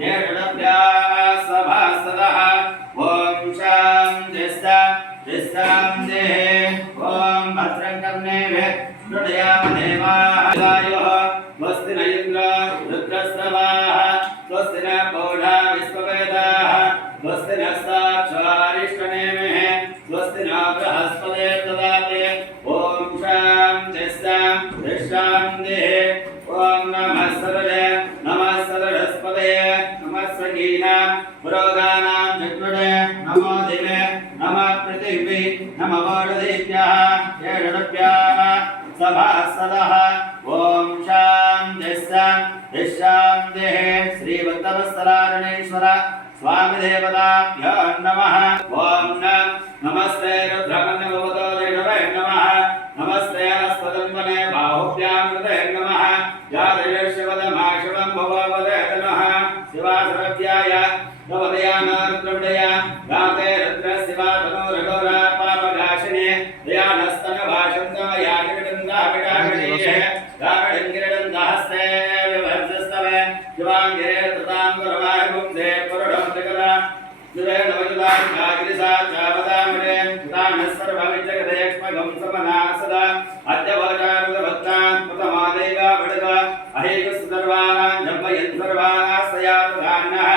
ये षडभ्याः सभासदः ॐ शान्ति शान्ति ॐ भद्रं कर्णेभिः शृणुयाम देवाः स्वस्ति न इन्द्रो रुद्रस्रवाः स्वस्ति न पौढा विश्ववेदाः स्वस्ति न साक्षारिष्टनेमिः स्वस्ति न बृहस्पते ददाति ॐ शान्ति शान्तिः ॐ नमः सरस्वते नमः सखीना पुरोगानां जग्मडे नमो दिवे नमः पृथिवी नमः वायुदेव्याः येषडभ्याः सभासदः ॐ शान्ति शान्तिः श्रीवत्तवत्सलारणेश्वर स्वामी देवताभ्यो नमः ॐ नमस्ते रुद्रमन्यभवतो देववे नमः नमस्ते हस्तदन्वने बाहुभ्यां कृते नमः यादयशिवदमाशिवं भववदे नमः शिवासरभ्याय नवदयानारुद्रविडय गाते रुद्रशिवातनोरघोरा पापगाशिने दयानस्तनभाषन्तमयागिरिडन्दाभिडागिरीः गाविडङ्गिरिडन्दाहस्ते विभर्जस्तवे शिवाङ्गिरे ततां गुरवाय पुंसे पुरुषं जगदा जुवे नवजुदां गागिरिसा चावदामिरे तानः सर्वविजगदेक्ष्मगं समना सदा अद्यवचारुदभक्तान् प्रथमादेवा भडगा अहेकस्तर्वाणां जम्मयन् सर्वाः सयातुधान्नः